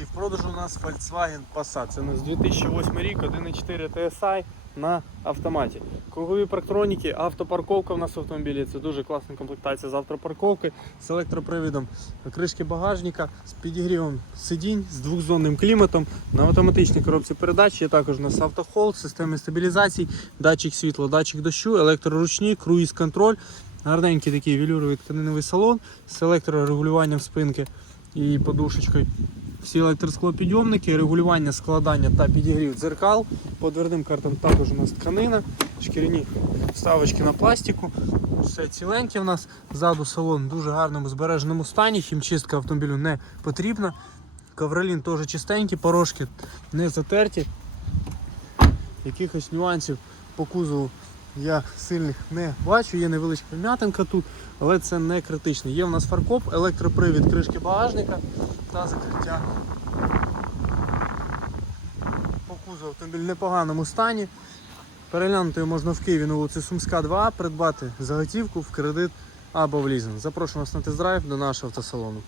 І в продажу у нас Volkswagen Passat. Це у нас 2008 рік, 1.4 TSI на автоматі. Кругові парктроніки, автопарковка в нас в автомобілі. Це дуже класна комплектація з автопарковки, з електропривідом кришки багажника, з підігрівом сидінь, з двохзонним кліматом, на автоматичній коробці передач. Є також у нас автохолд, системи стабілізації, датчик світла, датчик дощу, електроручник, круїз-контроль. Гарненький такий велюровий тканиновий салон з електрорегулюванням спинки і подушечкою. Всі електросклопідйомники, регулювання складання та підігрів дзеркал. По дверним картам також у нас тканина, шкіряні вставочки на пластику. Все ціленьке в нас. Ззаду салон в дуже гарному збереженому стані. Хімчистка автомобілю не потрібна. Ковролін теж чистенький, порожки не затерті. Якихось нюансів по кузову я сильних не бачу. Є невеличка вм'ятинка тут, але це не критично. Є в нас фаркоп, електропривід кришки багажника та закриття. По кузову автомобіль в непоганому стані. Переглянути можна в Києві на вулиці Сумська 2, придбати заготівку в кредит або в лізинг. Запрошую вас на тест-драйв до нашого автосалону.